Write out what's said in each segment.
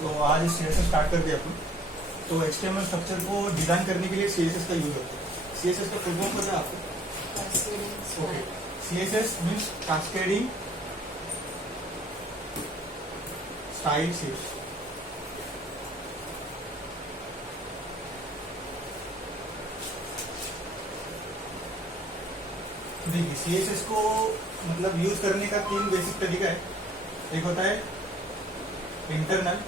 तो आज CSS start कर दिया अपन। तो HTML स्ट्रक्चर को डिजाइन करने के लिए CSS का यूज होता है। CSS का फुल फॉर्म पता है आपको? Okay, CSS means cascading style sheets. देखिए CSS को मतलब यूज करने का 3 बेसिक तरीका है। एक होता है इंटरनल,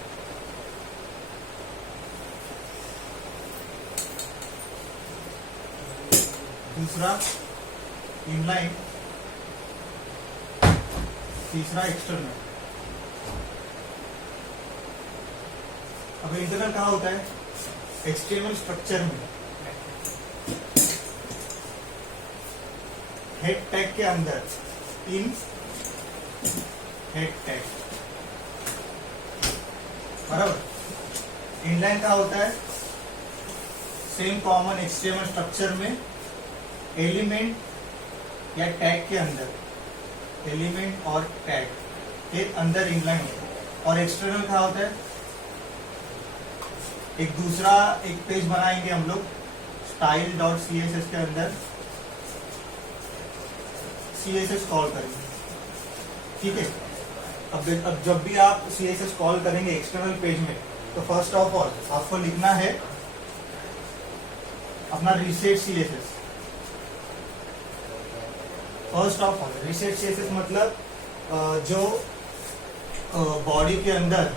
दूसरा इनलाइन, तीसरा एक्सटर्नल। अब इंटरनल कहाँ होता है? HTML स्ट्रक्चर में हेड टैग के अंदर, इन हेड टैग, बराबर। इनलाइन कहाँ होता है? सेम कॉमन HTML स्ट्रक्चर में एलिमेंट या टैग के अंदर, एलिमेंट और टैग के अंदर इनलाइन होता है। और एक्सटर्नल कहाँ होता है? एक दूसरा एक पेज बनाएंगे हम लोग style.css के अंदर, CSS कॉल करेंगे, ठीक है। अब जब भी आप CSS कॉल करेंगे एक्सटर्नल पेज में, तो फर्स्ट ऑफ ऑल आपको लिखना है अपना reset CSS। First of all reset CSS मतलब जो बॉडी के अंदर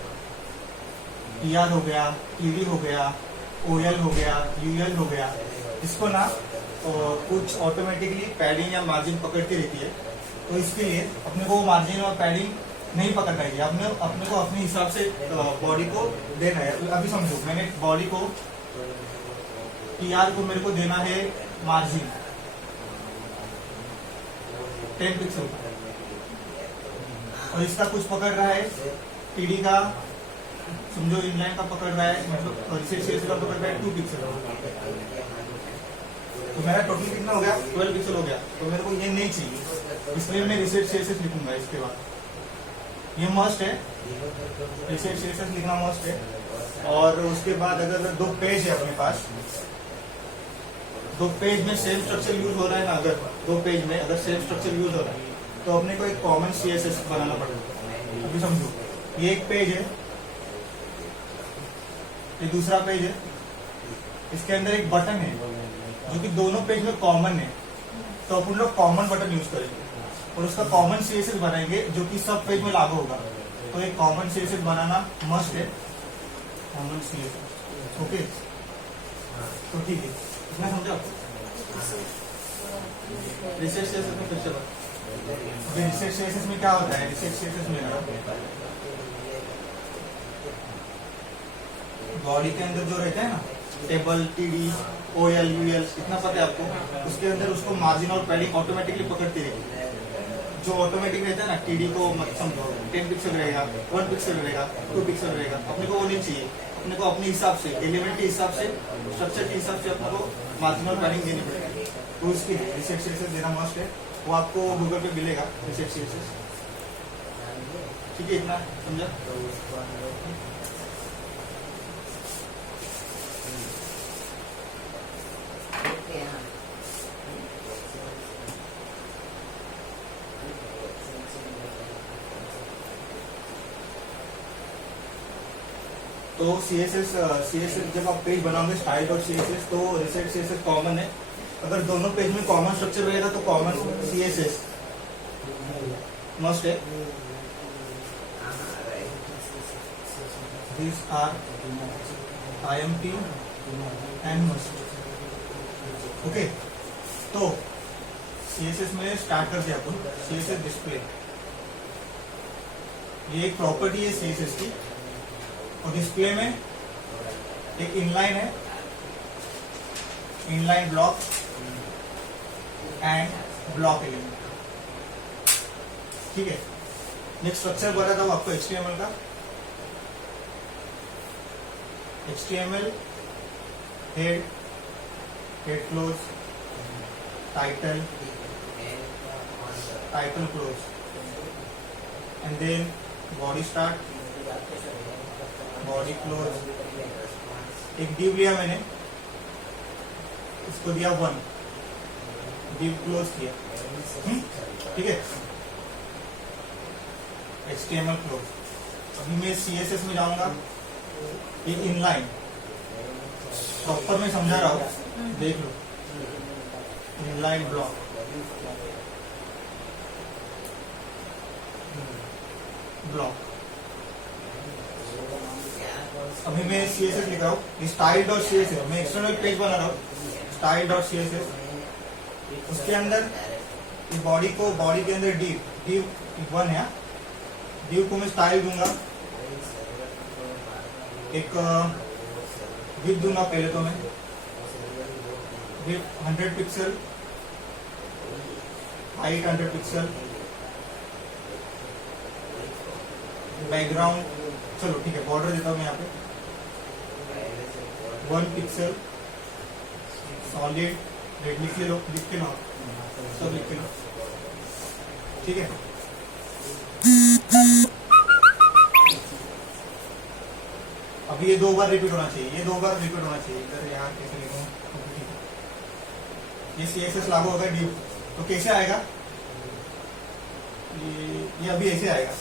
PR हो गया, TD हो गया, OL हो गया, UL हो गया, इसको ना कुछ ऑटोमेटिकली पैडिंग या मार्जिन पकड़ती रहती है। तो इसके लिए अपने को मार्जिन और पैडिंग नहीं पकड़ पाएगी, अपने को अपने हिसाब से बॉडी को देना है। अभी समझो, मैंने बॉडी को PR को मेरे को देना है मार्जिन 10 पिक्सल का, और इसका कुछ पकड़ रहा है TD का, समझो इनलाइन का पकड़ रहा है, मतलब रीसेट CSS का पकड़ रहा है 2 पिक्सल। तो मेरा टोटल कितना हो गया? 12 पिक्सल हो गया। तो मेरे को ये नहीं चाहिए, इसलिए मैं रीसेट CSS लिखूंगा। इसके बाद ये मस्ट है, रीसेट CSS लिखना मस्ट है। और उसके बाद अगर 2 पेज है अपने पास, 2 पेज में सेम स्ट्रक्चर यूज हो रहा है ना, अगर 2 पेज में अगर सेम स्ट्रक्चर यूज हो रहा है, तो अपने को एक कॉमन CSS बनाना पड़ेगा। अभी समझो, ये एक पेज है, ये दूसरा पेज है, इसके अंदर एक बटन है जो कि दोनों पेज में कॉमन है। तो अपन लोग कॉमन बटन यूज करेंगे और उसका कॉमन CSS बनाएंगे जो कि सब पेज में लागू होगा। तो एक कॉमन CSS बनाना मस्ट है, कॉमन CSS। ओके, तो ठीक है, इतना समझा आपको? रीसेट CSS में फिर से रीसेट CSS में क्या होता है? रीसेट CSS में बॉडी के अंदर जो रहता है ना, टेबल, TD, OL, UL, इतना पता है आपको। उसके अंदर उसको मार्जिन और पैडिंग ऑटोमेटिकली पकड़ती रहेगी। जो ऑटोमेटिक रहता है ना, TD को मत समझो 10 पिक्सल रहेगा, 1 पिक्सल रहेगा, 2 पिक्सल रहेगा। अपने को वो नहीं चाहिए, अपने को अपने हिसाब से, एलिमेंट के हिसाब से, स्ट्रक्चर के हिसाब से अपने को मार्जिन और पैडिंग देनी पड़ेगी। तो उसके लिए रीसेट CSS देना मस्ट है। वो आपको गूगल पे मिलेगा, रीसेट CSS, ठीक है। इतना समझा? तो CSS जब आप पेज बनाओगे style.css, तो रीसेट CSS कॉमन है। अगर दोनों पेज में कॉमन स्ट्रक्चर रहेगा तो कॉमन CSS मस्ट है। These are IMP and must। Okay, तो CSS में स्टार्ट कर दिया अपन। CSS डिस्प्ले, ये एक प्रॉपर्टी है CSS की। और डिस्प्ले में एक इनलाइन है, inline block and block element, ठीक है। नेक्स्ट स्ट्रक्चर बताता हूं आपको HTML का। HTML head, head close, title, title close, and then body start, body close, एक div लिया मैंने, इसको दिया 1, div क्लोज किया, ठीक है, HTML क्लोज। अभी मैं CSS में जाऊंगा, ये इनलाइन प्रॉपर मैं समझा रहा हूँ, देख लो, इनलाइन ब्लॉक, अभी मैं CSS लिख रहा हूँ, style.css, मैं एक्सटर्नल पेज बना रहा हूँ, style.css, उसके अंदर बॉडी को, बॉडी के अंदर div 1 है, div को मैं स्टाइल दूंगा, एक विड्थ दूंगा पहले तो मैं, width 100 pixel, height 100 pixel, background, चलो ठीक है, बॉर्डर देता हूँ मैं यहाँ पे 1 पिक्सल, सॉलिड, रेड लिख लो, लिख के लो, सब लिख के लो, ठीक है। अभी ये 2 बार रिपीट होना चाहिए, ये 2 बार रिपीट होना चाहिए, इधर यहाँ कैसे लिखूं, ये CSS लागू होगा div, तो कैसे आएगा, ये अभी ऐसे आएगा,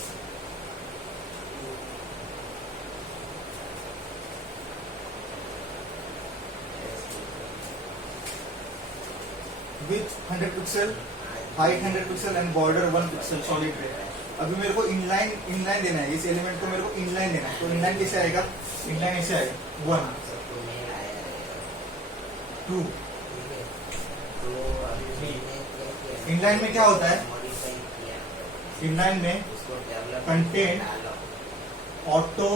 with 100 pixel, height 100 pixel and border 1 pixel solid रे। अभी मेरे को इनलाइन देना है, इस एलिमेंट को मेरे को इनलाइन देना है, तो इनलाइन कैसे आएगा, इनलाइन ऐसे आएगा 1 2 3। इनलाइन में क्या होता है, इनलाइन में content auto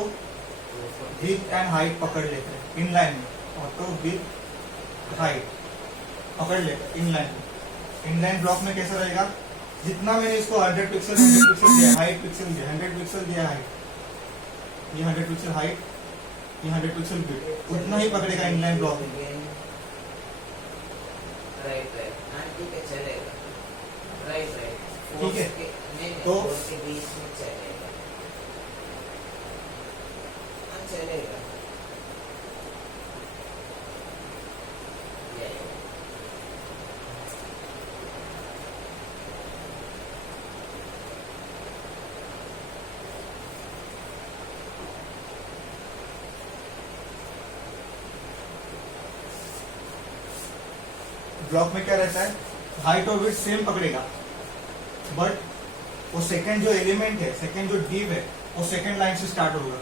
with and height पकड़ लेते हैं, इनलाइन में ऑटो विथ हाइट पकड़ लेते हैं इनलाइन। इनलाइन ब्लॉक में कैसा रहेगा, जितना मैंने इसको 100 पिक्सल दिया, हाइट पिक्सल दिया, 100 पिक्सल दिया हाइट, ये 100 पिक्सल हाइट, ये 100 पिक्सल विड्थ, उतना ही पकड़ेगा इनलाइन ब्लॉक में। ठीक है, तो ब्लॉक में क्या रहता है, हाइट और विड्थ सेम पकड़ेगा, बट वो सेकंड जो एलिमेंट है, सेकंड जो div है, वो सेकंड लाइन से स्टार्ट होगा,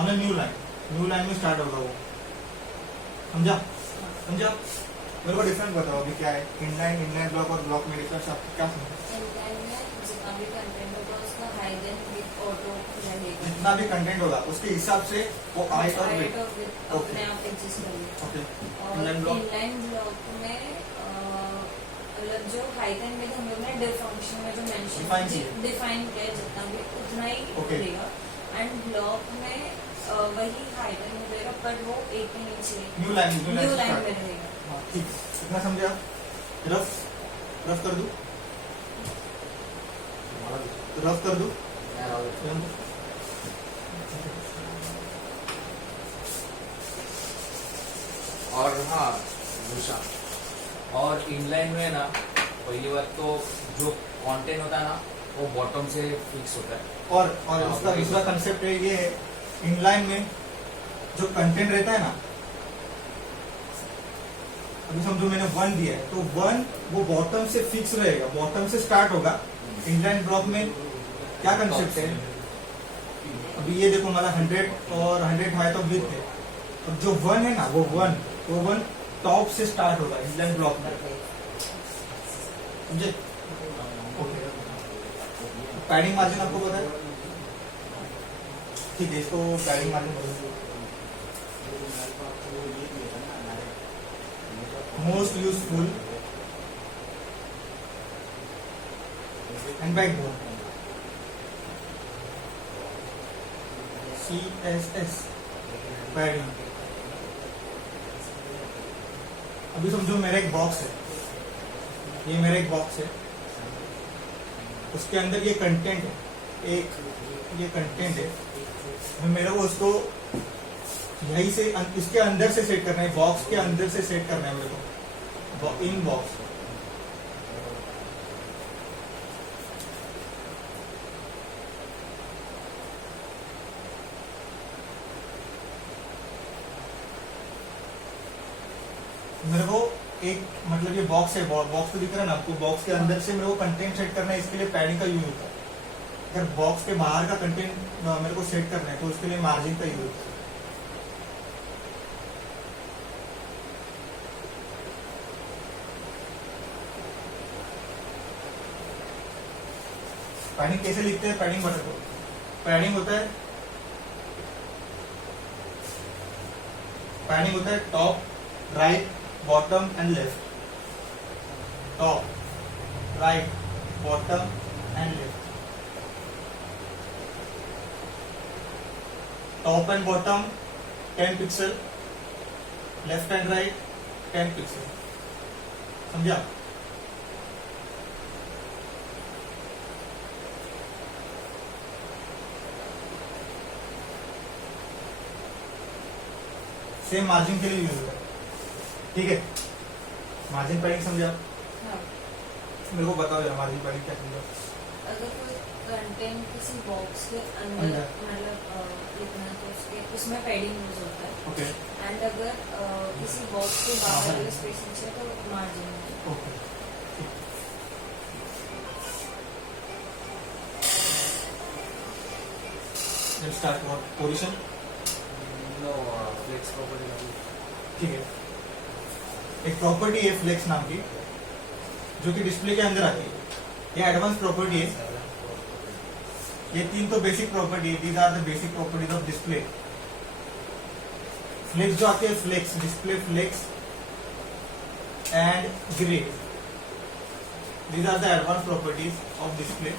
ऑन अ न्यू लाइन में स्टार्ट होगा वो, समझा? मेरे को डिफरेंस बताओ अभी क्या है, इनलाइन ब्लॉक और ब्लॉक में डिफरेंस आपको क्या समझ? जितना भी कंटेंट होगा उसके हिसाब से वो हाइट और विड्थ अपने आप एडजस्ट करेंगे। ओके। और इनलाइन ब्लॉक में मतलब जो हाइट एंड विड्थ हम लोग ने डिव फंक्शन में जो मेंशन डिफाइन किया है, जितना भी उतना ही मिलेगा, एंड ब्लॉक में वही हाइट एंड मिलेगा, पर वो एक के नीचे न्यू लाइन में रहेगा। ठीक, इतना समझा? रफ कर दूं? रफ कर दूं? और हाँ दूसरा, और इनलाइन में ना पहली बात तो जो कंटेंट होता है ना वो बॉटम से फिक्स होता है, और उसका दूसरा कंसेप्ट है ये, इनलाइन में जो कंटेंट रहता है ना, अभी समझो मैंने 1 दिया है, तो 1 वो बॉटम से फिक्स रहेगा, बॉटम से स्टार्ट होगा। इनलाइन ब्लॉक में क्या कंसेप्ट है, अभी ये देखो हमारा 100 और 100 हाइट और विड्थ है, अब जो 1 है ना वो 1 टॉप से स्टार्ट होगा इनलाइन ब्लॉक में, समझे? ओके। पैडिंग मार्जिन आपको पता है? ठीक है, इसको padding margin most useful and backbone CSS padding. अभी समझो मेरा एक बॉक्स है, ये मेरा एक बॉक्स है, उसके अंदर ये कंटेंट है, एक ये कंटेंट है, मेरे को उसको यहीं से इसके अंदर से सेट करना है, बॉक्स के अंदर से सेट करना है मेरे को, इन बॉक्स। मेरे को एक मतलब ये बॉक्स है, बॉक्स तो दिख रहा है ना आपको, बॉक्स के अंदर से मेरे को कंटेंट सेट करना है, इसके लिए पैडिंग का यूज होता है। अगर बॉक्स के बाहर का कंटेंट मेरे को सेट करना है तो उसके लिए मार्जिन का यूज होता है। पैडिंग कैसे लिखते हैं? पैडिंग बता दो। पैडिंग होता है, पैडिंग होता है top, right, bottom and left. Top, right, bottom and left. Top and bottom 10 pixel, left and right 10 pixel. समझा? सेम मार्जिन के लिए यूज होता है, ठीक है? मार्जिन पैडिंग समझा? हाँ। मेरे को बताओ यार, मार्जिन पैडिंग क्या समझा? अगर कोई कंटेंट किसी बॉक्स के अंदर मतलब लिखना है तो उसके उसमें पैडिंग यूज होता है। ओके एंड अगर किसी बॉक्स के बाहर अगर स्पेस है तो margin. Okay. Let's start what position. No flex property. ठीक है, एक प्रॉपर्टी है फ्लेक्स नाम की, जो कि डिस्प्ले के अंदर आती है। ये एडवांस प्रॉपर्टी है। ये तीन तो बेसिक प्रॉपर्टी है, these are the basic properties of display. Flex जो आती है, flex, display flex and grid, these are the advance properties of display.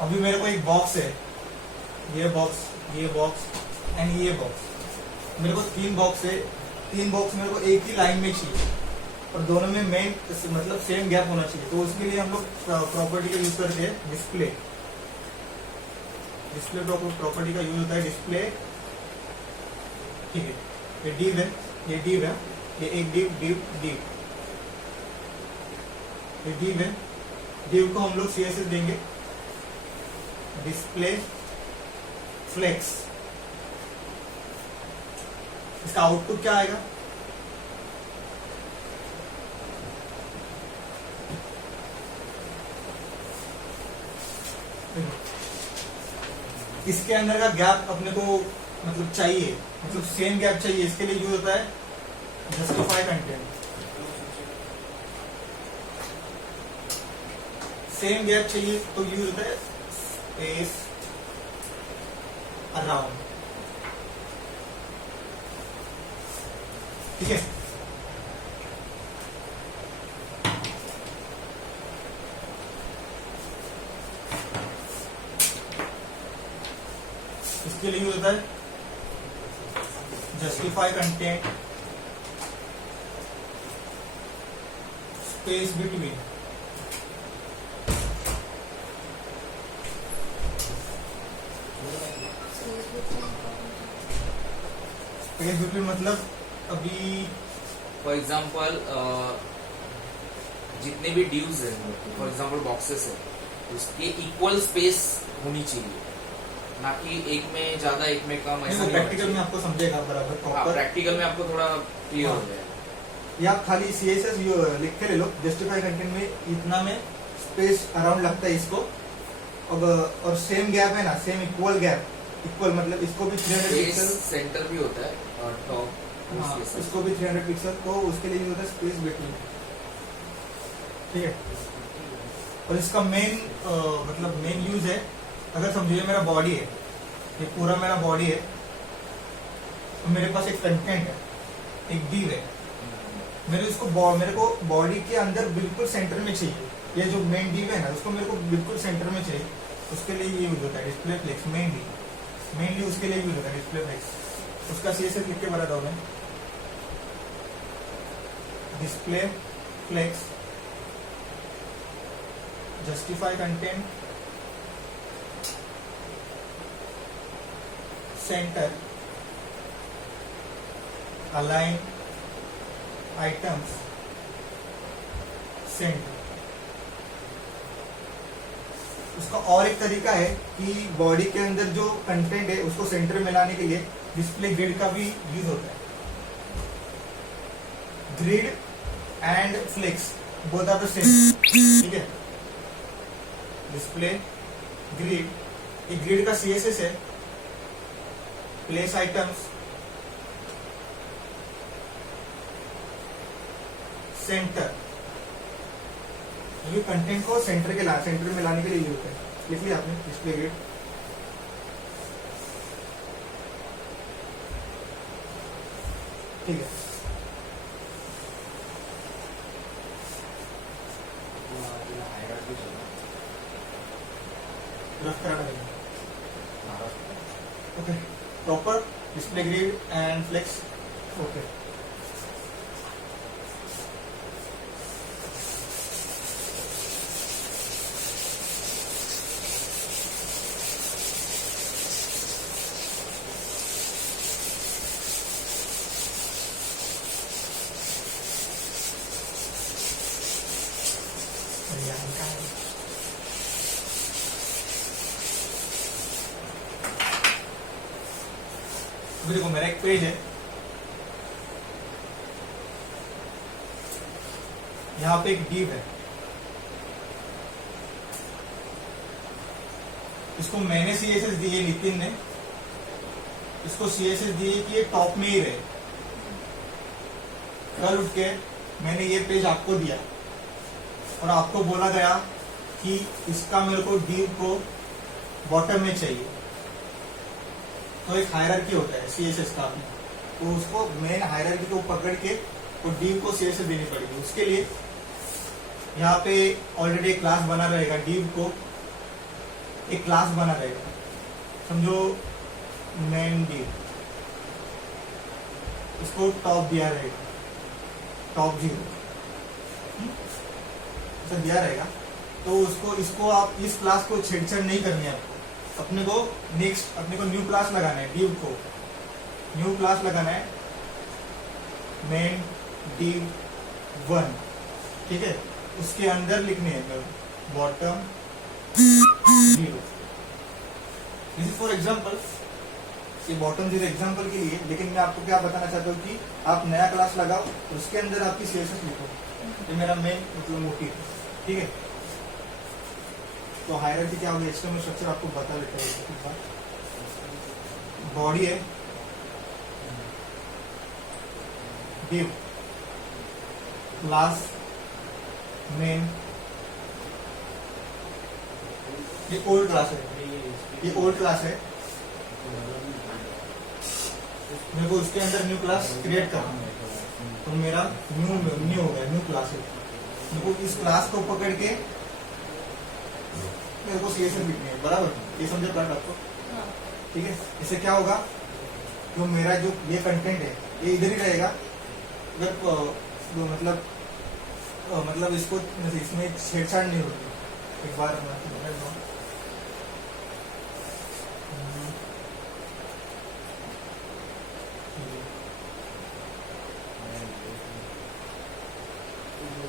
अभी मेरे को एक बॉक्स है, ये बॉक्स एंड ये बॉक्स। मेरे को तीन बॉक्स है, तीन बॉक्स मेरे को एक ही लाइन में चाहिए और दोनों में मेन मतलब सेम गैप होना चाहिए। तो उसके लिए हम लोग प्रॉपर्टी का यूज करते हैं डिस्प्ले। डिस्प्ले प्रॉपर्टी का यूज होता है डिस्प्ले। ठीक है, ये डिव है, ये डिव है, ये एक डिव ये डिव है। डिव को हम लोग CSS देंगे, डिस्प्ले फ्लेक्स। इसका आउटपुट क्या आएगा? इसके अंदर का गैप अपने को मतलब चाहिए, मतलब सेम गैप चाहिए। इसके लिए यूज होता है जस्टिफाई कंटेंट। सेम गैप चाहिए तो यूज होता है स्पेस अराउंड। ठीक है, इसके लिए यूज होता है justify content space between. Space between मतलब अभी फॉर एग्जाम्पल जितने भी ड्यूज है, फॉर एग्जाम्पल बॉक्सेस है, उसके इक्वल स्पेस होनी चाहिए, ना कि एक में ज्यादा एक में कम। ऐसा प्रैक्टिकल में आपको समझेगा बराबर प्रॉपर। प्रैक्टिकल में आपको थोड़ा क्लियर हो जाएगा। ये आप खाली CSS लिख के ले लो, जस्टिफाई कंटेंट में इतना में स्पेस अराउंड लगता है इसको। अब और सेम गैप है ना, सेम इक्वल गैप, इक्वल मतलब इसको भी 300 पिक्सल सेंटर भी होता है और टॉप, इसको भी 300 पिक्सल, तो उसके लिए यूज होता है स्पेस बिटवीन। ठीक है, और इसका मेन मतलब मेन यूज है, अगर समझिए मेरा बॉडी है, ये पूरा मेरा बॉडी है, तो मेरे पास एक कंटेंट है, एक डिव है। मेरे को बॉडी के अंदर बिल्कुल सेंटर में चाहिए। ये जो मेन डिव है ना, उसको मेरे को बिल्कुल सेंटर में चाहिए। उसके लिए ये यूज होता है डिस्प्ले फ्लेक्स। मेनली उसके लिए यूज होता है डिस्प्ले फ्लेक्स। उसका CSS लिख के बताता हूँ मैं, display flex justify content center, align items center. उसका और एक तरीका है कि बॉडी के अंदर जो कंटेंट है उसको सेंटर में लाने के लिए डिस्प्ले ग्रिड का भी यूज होता है. Grid and flex both are the same. ठीक है, डिस्प्ले ग्रिड, ये ग्रिड का CSS है, प्लेस आइटम्स सेंटर. ये कंटेंट को सेंटर में लाने के लिए यूज होता है. लिख लिया आपने डिस्प्ले ग्रिड. ठीक है, रफ कराना पड़ेगा. Okay, proper display grid and flex. Okay, अभी देखो मेरा एक पेज है, यहाँ पे एक div है. इसको मैंने CSS दिए, नितिन ने इसको CSS दिए कि ये टॉप में ही रहे. कल उठ के मैंने ये पेज आपको दिया और आपको बोला गया कि इसका मेरे को div को बॉटम में चाहिए. तो एक हायरार्की होता है CSS का, तो उसको मेन हायरार्की को पकड़ के वो div को CSS देनी पड़ेगी. उसके लिए यहाँ पे ऑलरेडी एक क्लास बना रहेगा, div को एक क्लास बना रहेगा. समझो मेन div, इसको टॉप दिया रहेगा, टॉप 0 ऐसा दिया रहेगा. तो इसको आप इस क्लास को छेड़छाड़ नहीं करनी है. आपको अपने को न्यू क्लास लगाना है. div को न्यू क्लास लगाना है, मेन div 1. ठीक है, उसके अंदर लिखने है bottom 0. This is for example, ये बॉटम 0 एग्जाम्पल के लिए. लेकिन मैं आपको क्या बताना चाहता हूँ कि आप नया क्लास लगाओ, उसके अंदर आपकी CSS लिखो. ये मेरा मेन मतलब मोटिव. ठीक है, तो हायरार्की क्या होगी, HTML स्ट्रक्चर आपको बता देता है. बॉडी है, div, क्लास, मेन. ये ओल्ड क्लास है, ये ओल्ड क्लास है. मेरे को उसके अंदर न्यू क्लास क्रिएट करना है, तो मेरा न्यू हो गया, न्यू क्लास है. मेरे को इस क्लास को पकड़ के मेरे को CSS लिखनी है. बराबर, ये समझे पार्ट आपको? ठीक है, इससे क्या होगा, जो मेरा जो ये कंटेंट है ये इधर ही रहेगा. अगर मतलब इसको इसमें छेड़छाड़ नहीं होती. एक बार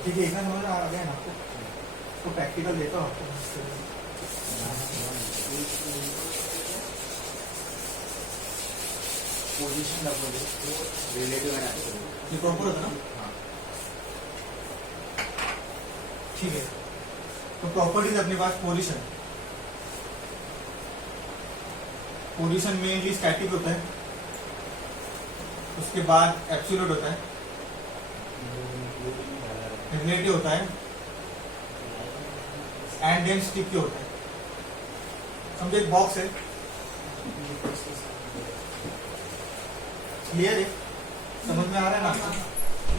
ठीक है, इतना समझ आ गया ना आपको? तो प्रैक्टिकल देता हूँ आपको. पोजीशन रिलेटिव ये प्रॉपर होता ना. ठीक है, तो प्रॉपर्टीज अपने पास पोजीशन मेनली स्टैटिक होता है. उसके बाद एब्सोल्यूट होता है, रिलेटिव होता है, एंड देन स्टिकी होता है. समझो एक बॉक्स है, क्लियर है, समझ में आ रहा है ना आपको?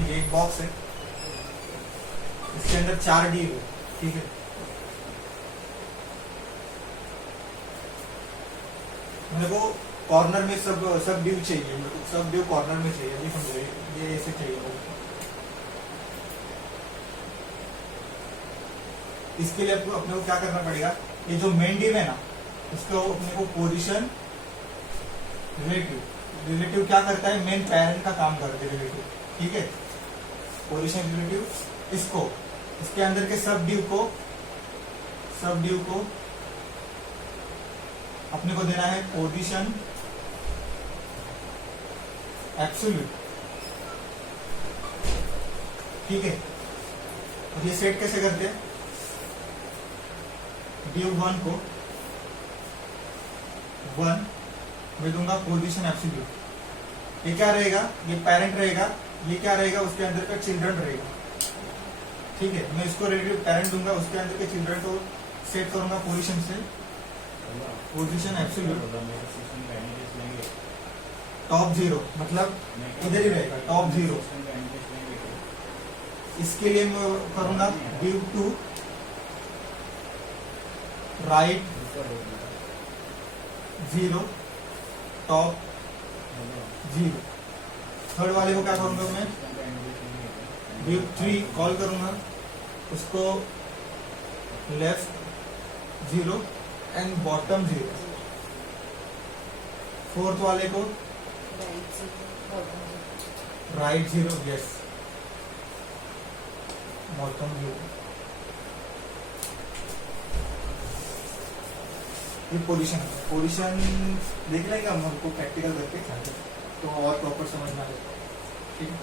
ये एक बॉक्स है, इसके अंदर 4 div है. ठीक है, मेरे को कॉर्नर में सब div चाहिए. मेरे को सब div कॉर्नर में चाहिए. अभी समझो, ये ऐसे चाहिए. इसके लिए अपने को क्या करना पड़ेगा, ये जो मेन div है ना, उसको अपने को पोजीशन रिलेटिव क्या करता है, मेन पेरेंट का काम करते हैं रिलेटिव, ठीक है। पोजीशन रिलेटिव इसको, इसके अंदर के सब ड्यू को अपने को देना है पोजीशन एब्सोल्यूट, ठीक है। और ये सेट कैसे करते हैं, ड्यू 1 को 1 मैं दूंगा पोजीशन एब्सोल्यूट। ये क्या रहेगा, ये पेरेंट रहेगा, ये क्या रहेगा, उसके अंदर का चिल्ड्रन रहेगा, ठीक है। मैं इसको रिलेटिव पेरेंट दूंगा, उसके अंदर के चिल्ड्रन को सेट करूंगा पोजीशन से, पोजीशन एब्सोल्यूट टॉप 0, मतलब इधर ही रहेगा टॉप 0। इसके लिए मैं करूंगा ड्यू 2 राइट 0 टॉप 0। थर्ड वाले को क्या करूंगा मैं, ड्यू 3 कॉल करूंगा, उसको लेफ्ट 0 एंड बॉटम 0। फोर्थ वाले को राइट 0 यस बॉटम 0। ये पोजीशन देख लेंगे हम उनको प्रैक्टिकल करके, तो और प्रॉपर समझ में आ जाएगा, ठीक है।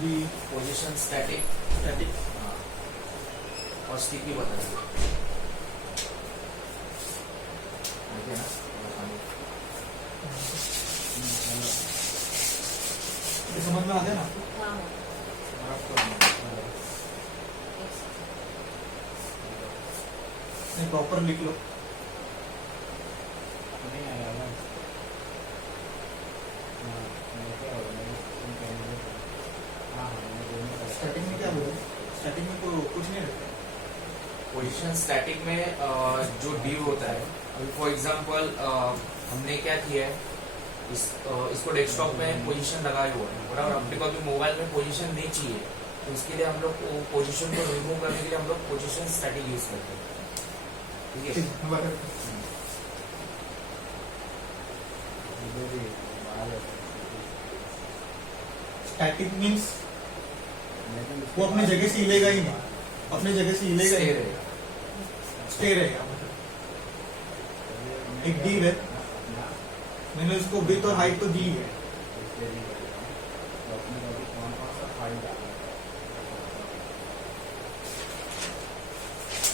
जी पोजीशन स्टैटिक स्टैटिक और स्टिकी बता दें, ठीक है ना। ये समझ में आते हैं ना आपको? हाँ प्रॉपर लिख लो। स्टार्टिंग में क्या बोले, स्टार्टिंग में तो कुछ नहीं रहता है। पोजीशन स्टैटिक में जो ड्यू होता है, अभी फॉर एग्जांपल हमने क्या किया है, इसको डेस्कटॉप में पोजीशन लगाया हुआ है, बराबर। अपने को अभी मोबाइल में पोजीशन नहीं चाहिए, तो इसके लिए हम लोग पोजीशन को रिमूव करने के लिए हम लोग पोजीशन स्टैटिक यूज करते हैं, ठीक है। स्टैटिक मीन्स वो अपनी जगह से हिलेगा ही नहीं, अपनी जगह से हिलेगा ही नहीं, स्टे रहेगा। एक डी है, मैंने उसको विड्थ और हाइट तो दी है,